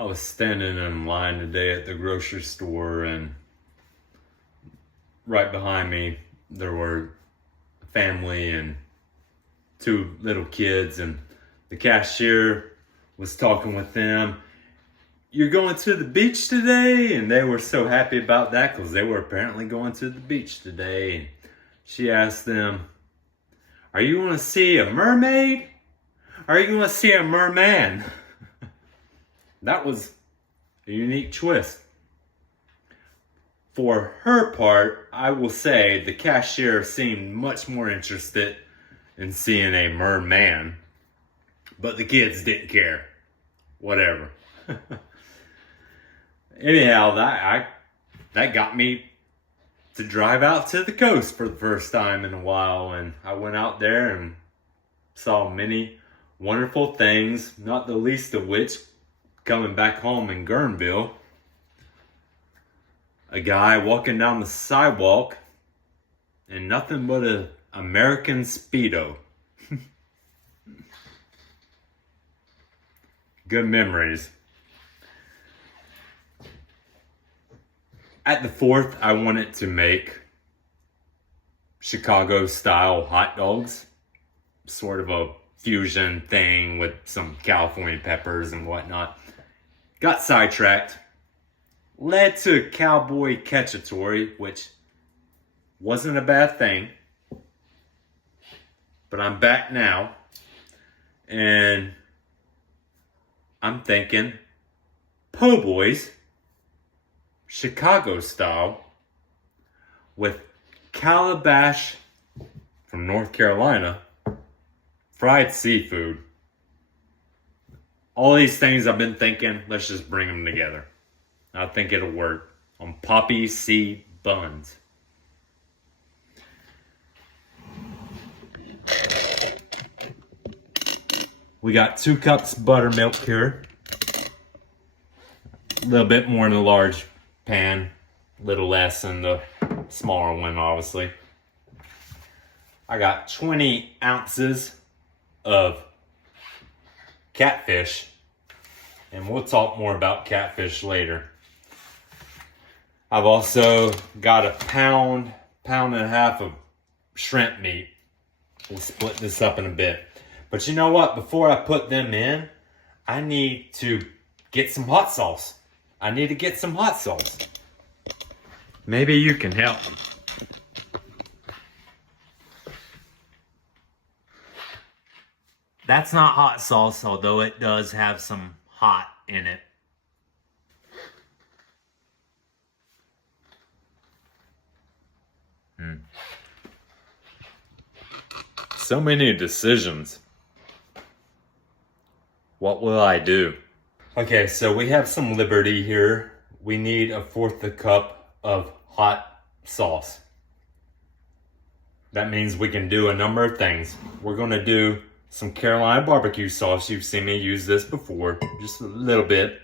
I was standing in line today at the grocery store, and right behind me there were a family and two little kids, and the cashier was talking with them. "You're going to the beach today?" And they were so happy about that because they were apparently going to the beach today. And she asked them, "Are you going to see a mermaid? Or are you going to see a merman?" That was a unique twist. For her part, I will say the cashier seemed much more interested in seeing a merman, but the kids didn't care. Whatever. Anyhow, that got me to drive out to the coast for the first time in a while, and I went out there and saw many wonderful things, not the least of which, coming back home in Guerneville, a guy walking down the sidewalk in nothing but an American Speedo. Good memories. At the 4th, I wanted to make Chicago-style hot dogs, sort of a fusion thing with some California peppers and whatnot. Got sidetracked, led to cowboy cacciatore, which wasn't a bad thing, but I'm back now, and I'm thinking po' boys, Chicago style, with Calabash from North Carolina, fried seafood. All these things I've been thinking, let's just bring them together. I think it'll work on poppy seed buns. We got 2 cups buttermilk here. A little bit more in the large pan, a little less in the smaller one, obviously. I got 20 ounces of catfish, and we'll talk more about catfish later. I've also got a pound and a half of shrimp meat. We'll split this up in a bit. But you know what? Before I put them in, I need to get some hot sauce. Maybe you can help me. That's not hot sauce, although it does have some hot in it. So many decisions. What will I do? Okay, so we have some Liberty here. We need 1/4 cup of hot sauce. That means we can do a number of things. We're gonna do some Carolina barbecue sauce. You've seen me use this before, just a little bit.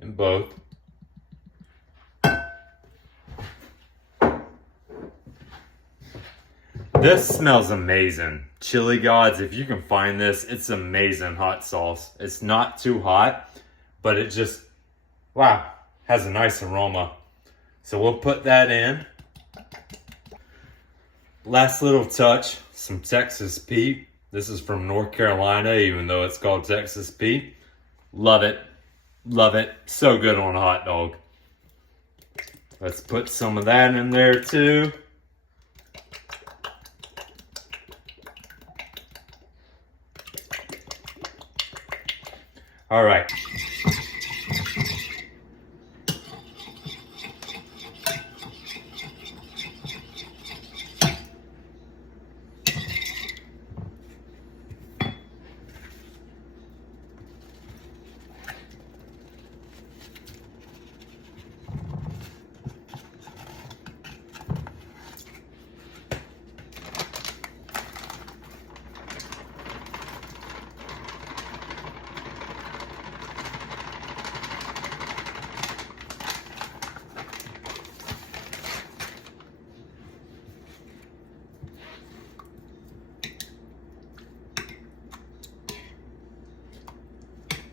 In both. This smells amazing. Chili gods, if you can find this, it's amazing hot sauce. It's not too hot, but it just, wow, has a nice aroma. So we'll put that in. Last little touch, some Texas Pete. This is from North Carolina, even though it's called Texas Pete. Love it. Love it. So good on a hot dog. Let's put some of that in there too. All right.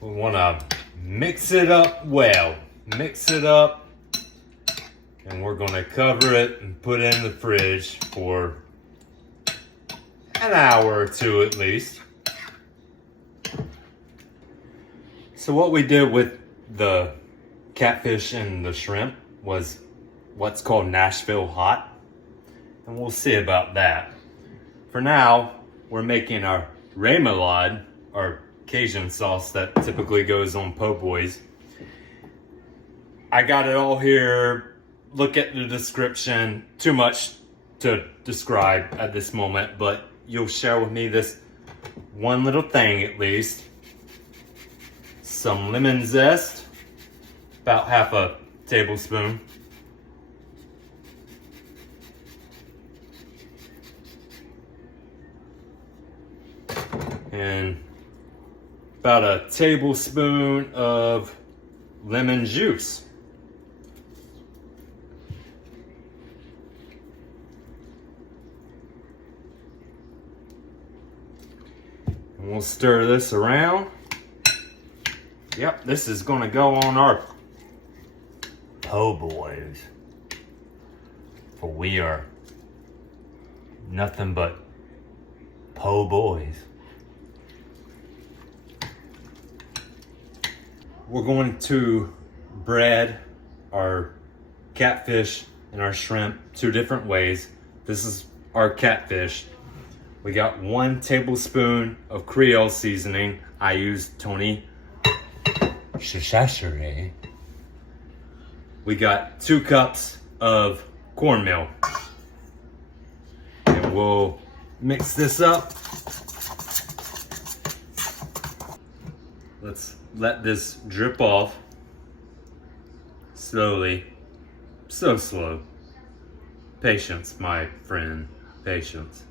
We want to mix it up well. Mix it up. And we're going to cover it and put it in the fridge for an hour or two at least. So what we did with the catfish and the shrimp was what's called Nashville hot. And we'll see about that. For now, we're making our Remoulade, our Cajun sauce that typically goes on po' boys. I got it all here. Look at the description. Too much to describe at this moment, but you'll share with me this one little thing at least. Some lemon zest, about half a tablespoon. And about a tablespoon of lemon juice. And we'll stir this around. Yep, this is gonna go on our po' boys. For we are nothing but po' boys. We're going to bread our catfish and our shrimp 2 different ways. This is our catfish. We got 1 tablespoon of Creole seasoning. I used Tony Chachere. We got 2 cups of cornmeal. And we'll mix this up. Let's let this drip off slowly. So slow. Patience, my friend. Patience.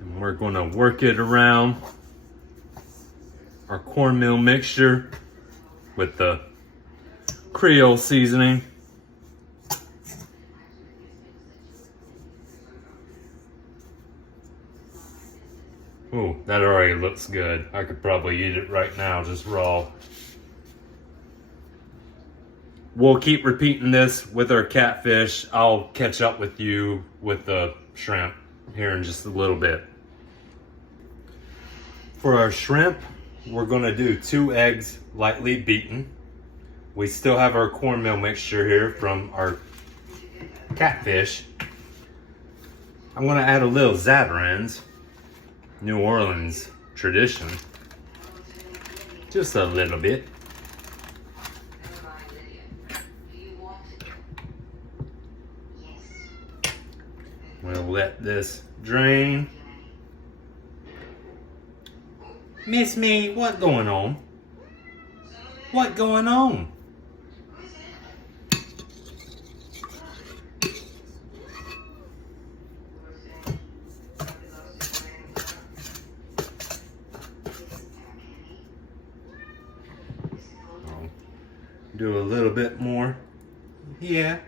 And we're going to work it around our cornmeal mixture with the Creole seasoning. Ooh, that already looks good. I could probably eat it right now, just raw. We'll keep repeating this with our catfish. I'll catch up with you with the shrimp here in just a little bit. For our shrimp, we're gonna do 2 eggs lightly beaten. We still have our cornmeal mixture here from our catfish. I'm gonna add a little Zatarans, New Orleans tradition. Just a little bit. We'll let this drain. Miss me, what going on? What going on? Do a little bit more. Yeah.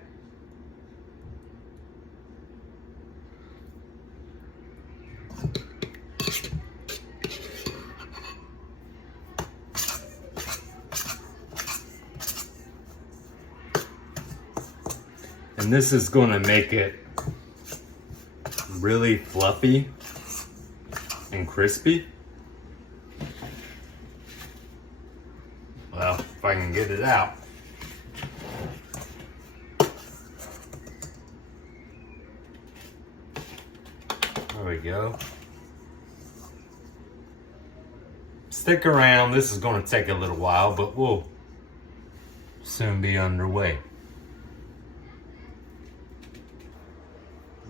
And this is going to make it really fluffy and crispy. Well, if I can get it out. There we go. Stick around. This is going to take a little while, but we'll soon be underway.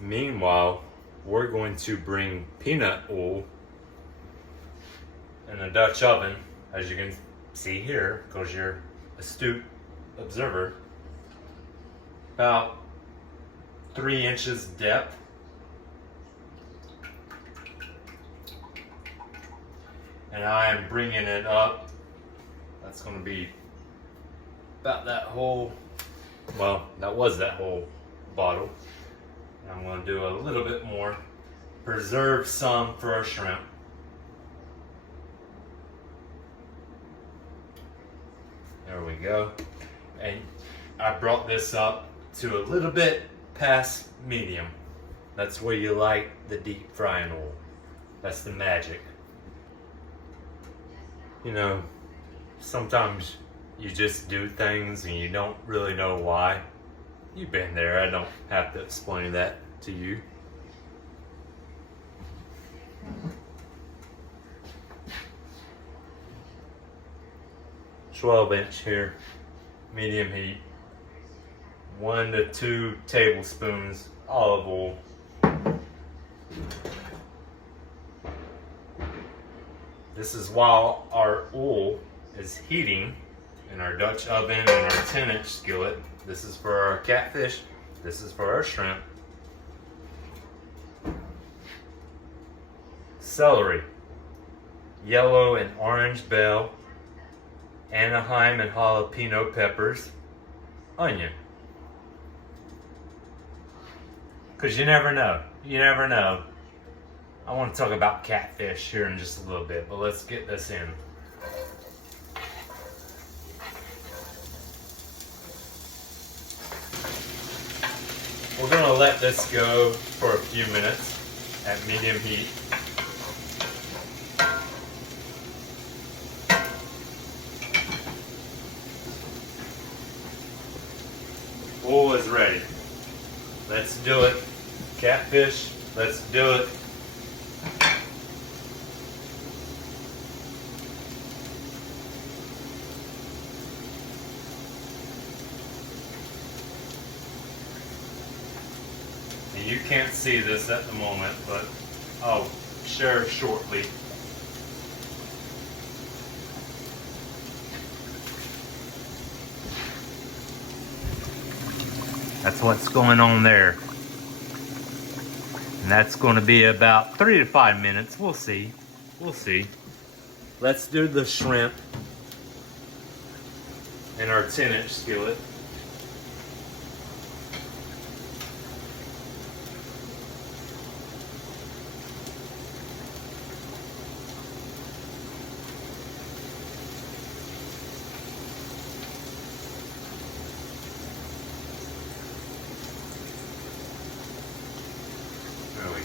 Meanwhile, we're going to bring peanut oil in a Dutch oven, as you can see here, because you're an astute observer, about 3 inches depth. And I am bringing it up. That's going to be about that whole, well, that was that whole bottle. I'm going to do a little bit more preserve some for our shrimp. There we go. And I brought this up to a little bit past medium. That's where you like the deep frying oil. That's the magic. You know, sometimes you just do things and you don't really know why. You've been there. I don't have to explain that to you. "12" here, medium heat. 1 to 2 tablespoons olive oil. This is while our oil is heating in our Dutch oven and our 10-inch skillet. This is for our catfish. This is for our shrimp. Celery, yellow and orange bell, Anaheim and jalapeno peppers, onion. Because you never know. You never know. I want to talk about catfish here in just a little bit, but let's get this in. We're going to let this go for a few minutes at medium heat. Oil is ready. Let's do it. Catfish, let's do it. You can't see this at the moment, but I'll share shortly. That's what's going on there. And that's going to be about 3 to 5 minutes. We'll see. We'll see. Let's do the shrimp in our 10-inch skillet.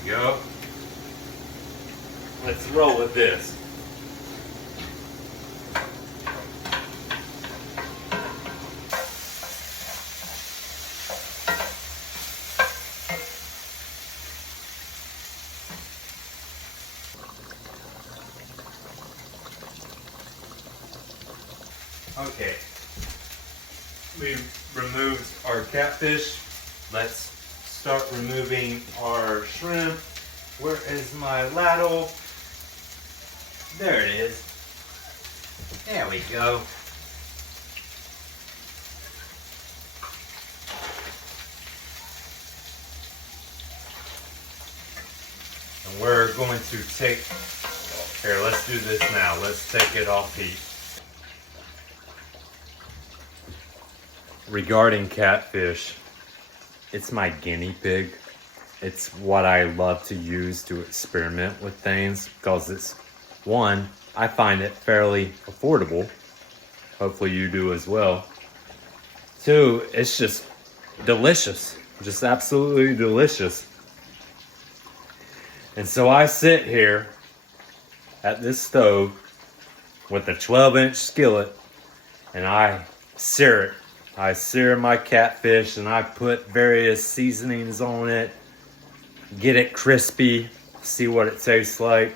Go. Let's roll with this. Okay. We've removed our catfish. Let's start removing our shrimp. Where is my ladle? There it is. There we go. And we're going to take, here, let's do this now. Let's take it off heat. Regarding catfish, it's my guinea pig. It's what I love to use to experiment with things because it's, one, I find it fairly affordable. Hopefully you do as well. Two, it's just delicious. Just absolutely delicious. And so I sit here at this stove with a 12-inch skillet and I sear it. I sear my catfish and I put various seasonings on it. Get it crispy, see what it tastes like.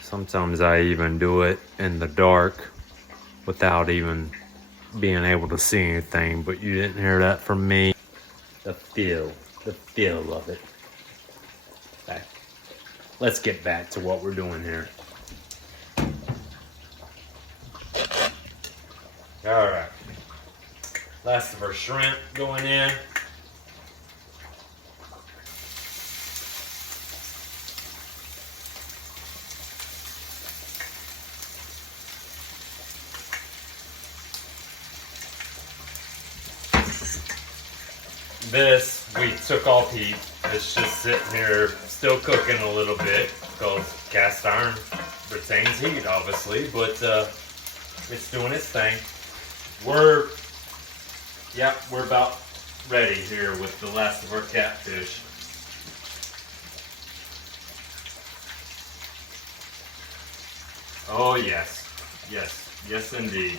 Sometimes I even do it in the dark without even being able to see anything, but you didn't hear that from me. The feel of it. Okay. Let's get back to what we're doing here. All right. Last of our shrimp going in. This we took off heat. It's just sitting here still cooking a little bit because cast iron retains heat, obviously, but it's doing its thing. We're about ready here with the last of our catfish. Oh yes, yes indeed.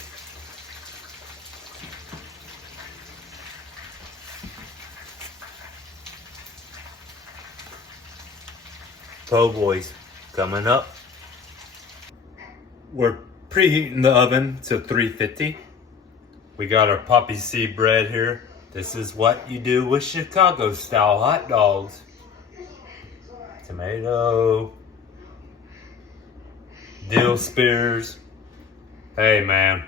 Po Boys coming up. We're preheating the oven to 350. We got our poppy seed bread here. This is what you do with Chicago style hot dogs. Tomato, dill spears. Hey man,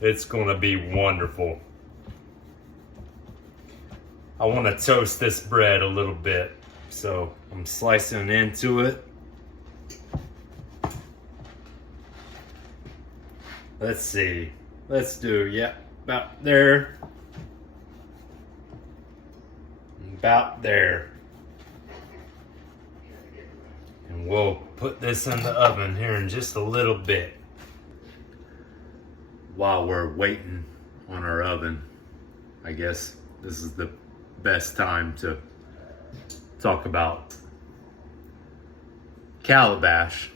it's gonna be wonderful. I want to toast this bread a little bit, so I'm slicing into it. Let's see. Let's do, about there. About there. And we'll put this in the oven here in just a little bit. While we're waiting on our oven, I guess this is the best time to talk about Calabash,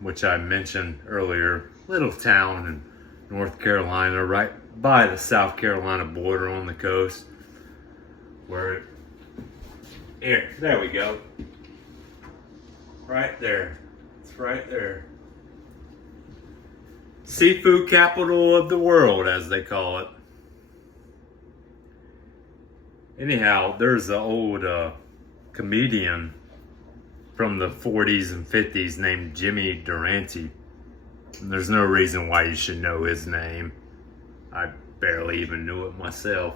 which I mentioned earlier. Little town in North Carolina, right by the South Carolina border on the coast. Where there we go. Right there. It's right there. Seafood capital of the world, as they call it. Anyhow, there's an old comedian from the 40s and 50s named Jimmy Durante. And there's no reason why you should know his name. I barely even knew it myself.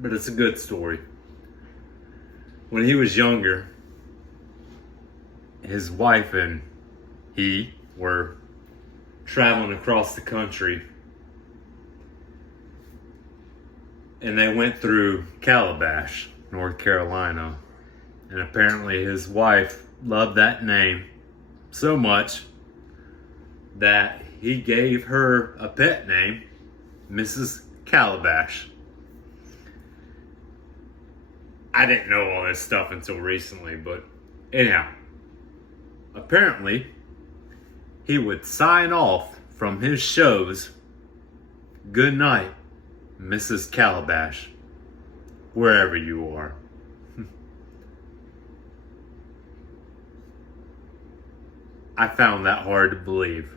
But it's a good story. When he was younger, his wife and he were traveling across the country. And they went through Calabash, North Carolina. And apparently his wife loved that name so much that he gave her a pet name, Mrs. Calabash. I didn't know all this stuff until recently, but anyhow, apparently he would sign off from his shows, "Good night, Mrs. Calabash," wherever you are. I found that hard to believe.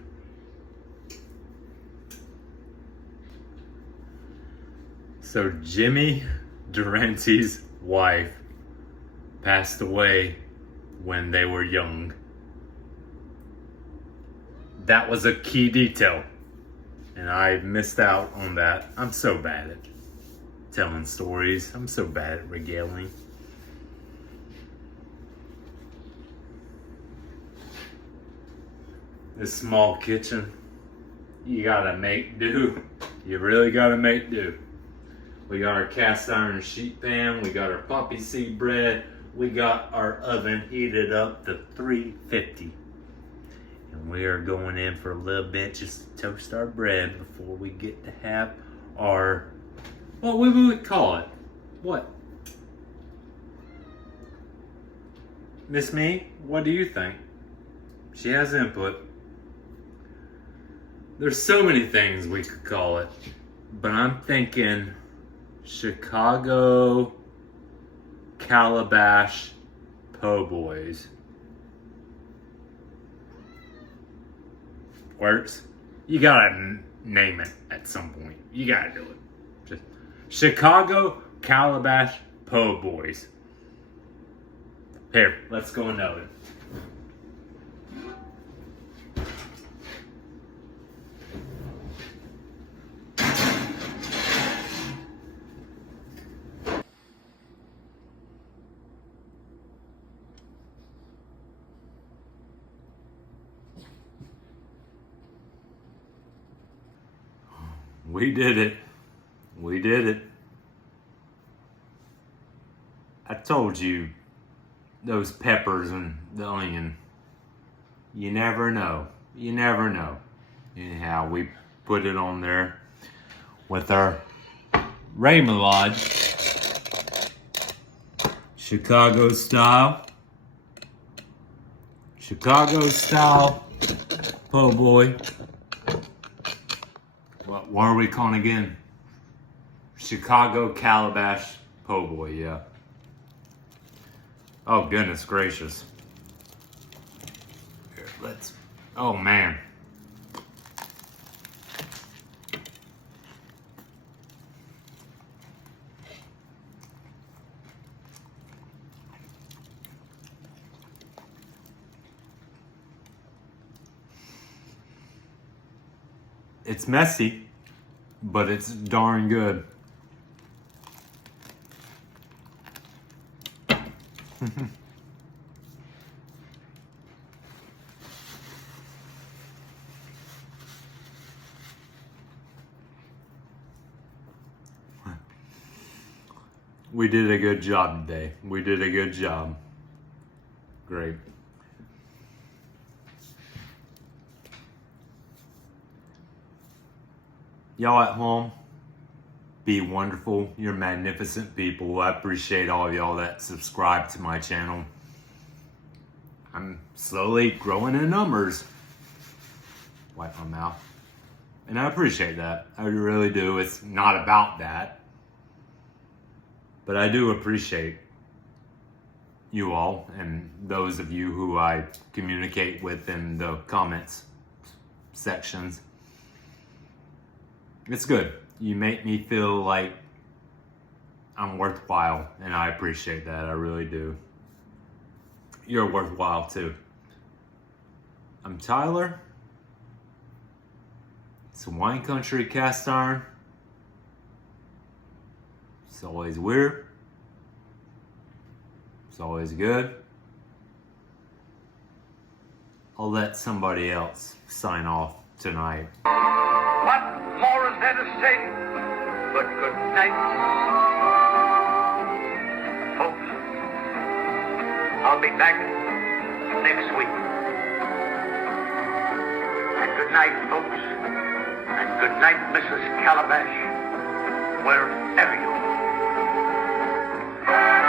So Jimmy Durante's wife passed away when they were young. That was a key detail, and I missed out on that. I'm so bad at telling stories. I'm so bad at regaling. This small kitchen, you gotta make do. You really gotta make do. We got our cast iron sheet pan, we got our poppy seed bread, we got our oven heated up to 350. And we are going in for a little bit just to toast our bread before we get to have our, what we would call it. What? Miss Me, what do you think? She has input. There's so many things we could call it, but I'm thinking Chicago Calabash Po Boys. Works. You gotta name it at some point. You gotta do it. Just Chicago Calabash Po Boys. Here, let's go in the oven. We did it. We We did it. I told you, those peppers and the onion, you never know. You never know. Anyhow, we put it on there with our Remoulade, Chicago style po' boy. What are we calling again? Chicago Calabash po' boy, yeah. Oh, goodness gracious. Here, oh man. It's messy, but it's darn good. We did a good job today. We did a good job. Great. Y'all at home, be wonderful. You're magnificent people. I appreciate all of y'all that subscribe to my channel. I'm slowly growing in numbers. Wipe my mouth. And I appreciate that. I really do. It's not about that. But I do appreciate you all and those of you who I communicate with in the comments sections. It's good. You make me feel like I'm worthwhile, and I appreciate that. I really do. You're worthwhile too. I'm Tyler. It's a Wine Country Cast Iron. It's always weird. It's always good. I'll let somebody else sign off tonight. What more is there to say? But good night, folks. I'll be back next week. And good night, folks. And good night, Mrs. Calabash, wherever you are.